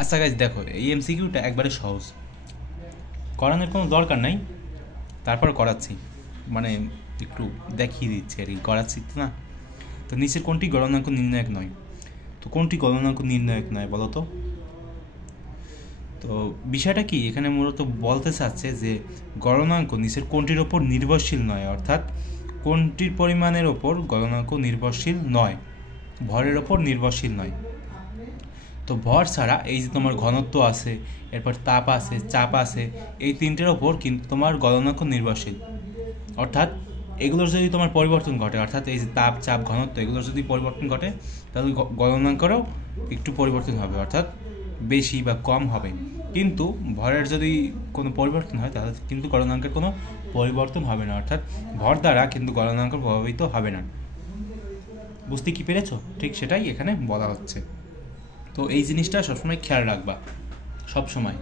আচ্ছা গাইজ দেখো, এই এমসিকিউটা একবারে সহজ, করানোর কোনো দরকার নাই, তারপর করাচ্ছি, মানে একটু দেখিয়ে দিচ্ছি আর কি, করাচ্ছি তো না। তো নিচের কোনটি গলনাঙ্ক নির্ণায়ক নয়? তো কোনটি গলনাঙ্ক নির্ণায়ক নয় বলো তো? তো বিষয়টা কি এখানে মূলত বলতে চাচ্ছে যে গলনাঙ্ক নিচের কোনটির ওপর নির্ভরশীল নয়, অর্থাৎ কোনটির পরিমাণের ওপর গলনাঙ্ক নির্ভরশীল নয়, ভরের ওপর নির্ভরশীল নয়। তো ভর ছাড়া এই যে তোমার ঘনত্ব আছে, এরপর তাপ আছে, চাপ আছে, এই তিনটের ওপর কিন্তু তোমার গলনাঙ্ক নির্ভরশীল। অর্থাৎ এগুলোর যদি তোমার পরিবর্তন ঘটে, অর্থাৎ এই যে তাপ, চাপ, ঘনত্ব, এগুলোর যদি পরিবর্তন ঘটে তাহলে গলনাঙ্কেরও একটু পরিবর্তন হবে, অর্থাৎ বেশি বা কম হবে। কিন্তু ভরের যদি কোনো পরিবর্তন হয় তাহলে কিন্তু গলনাঙ্কের কোনো পরিবর্তন হবে না, অর্থাৎ ভর দ্বারা কিন্তু গলনাঙ্ক প্রভাবিত হবে না। বুঝতে কি পেরেছো? ঠিক সেটাই এখানে বলা হচ্ছে। তো এই জিনিসটা সবসময় খেয়াল রাখবা, সব সময়।